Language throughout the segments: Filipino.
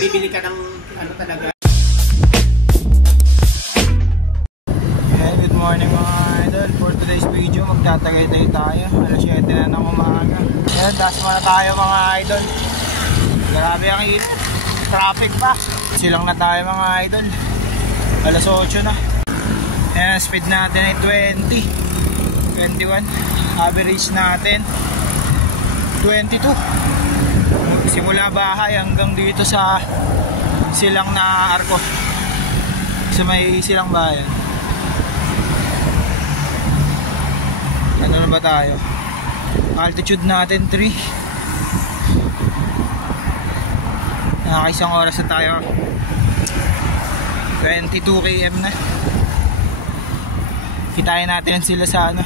Bibili ka ng ano talaga. Good morning mga idol. For today's video, magtatagay-tay tayo. Alas 7 na ng umaga. Ayan, taas muna tayo mga idol. Grabe ang traffic pa. Silang na tayo mga idol. Alas 8 na. Ayan, speed natin ay 20, 21. Average natin 22. Simula bahay hanggang dito sa silang na Arco, sa may silang bayan. Ano na ba tayo? Altitude natin 3. Nakakaisang oras na tayo. 22 km na. Kitayin natin sila sa ano,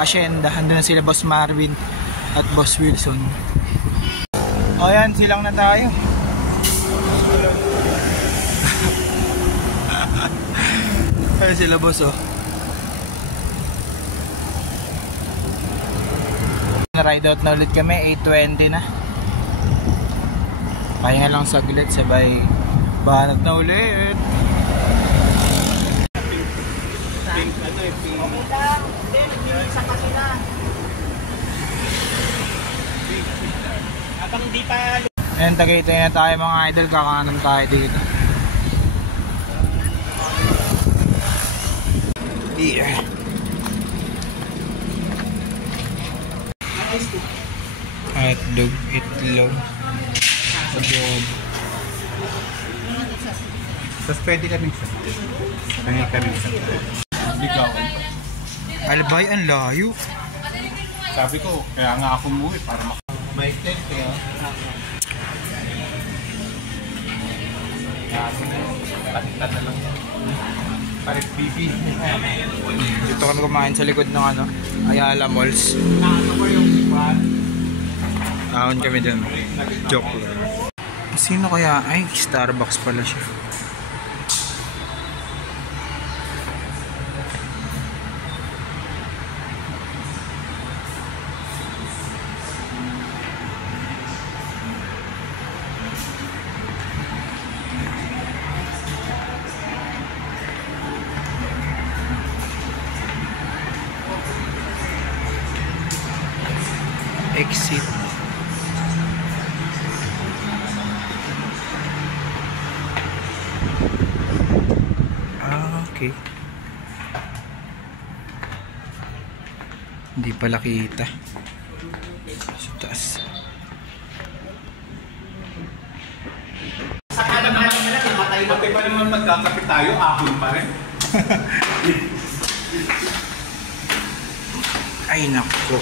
Hacienda. Andun na sila Boss Marvin at Boss Wilson. O yan, silang na tayo. Ayun sila boss oh. Ride out na ulit kami, 8:20 na. Pahinga lang saglit, sabay banat na ulit. Ayan, Tagaytay na tayo mga idol, kakanan tayo dito. Yeah. Hotdog, itlog, adobo. Tapos pwede kaming sa pwede kaming sa bigawan. Albay, ang layo. Sabi ko, kaya nga ako umuwi para may tent kaya patitan na lang. Parit pipi. Dito kami kumain sa likod ng ano, Ayala Malls. Ano ko yung ipan? Ahon kami dun. Joke lang. Sino kaya? Ay, Starbucks pala siya. Exit. Okay. Hindi pala kita. Sa taas. Saka naman matay pa naman magkakapit tayo, ahon pa rin. Ay nako.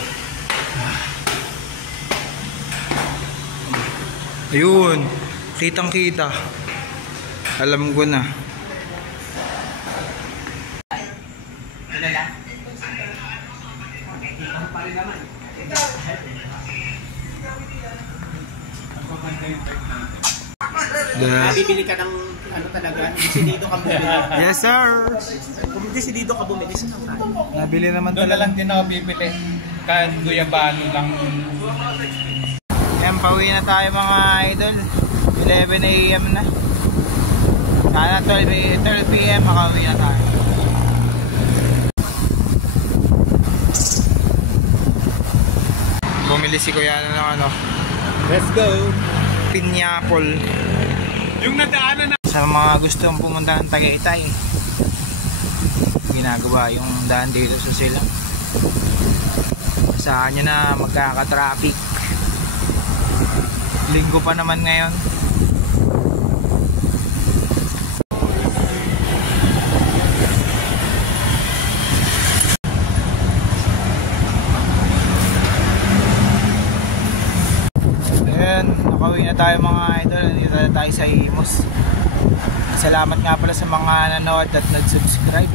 Ayun, kitang kita. Alam ko na. Bibili ka ng ano talaga, desidido ka bumili. Yes sir. Kung desidido ka bumili, saan tayo? Nabili naman Doon na talaga. lang din ako bibili. Kahit guyabano lang. Yan, pauwi na tayo mga idol. 11 AM na. Sana 12 PM makauwi na tayo. Bumili si Kuya na ng ano, Let's go! pineapple. Yung nadaanan na. Sa mga gustong pumunta ng Tagaytay, ginagawa yung daan dito sa silang. Saan nyo na magkaka-traffic. Linggo pa naman ngayon. Ayan, nakauwi na tayo mga idol. Dito na tayo sa Imos. Salamat nga pala sa mga nanood at nag-subscribe.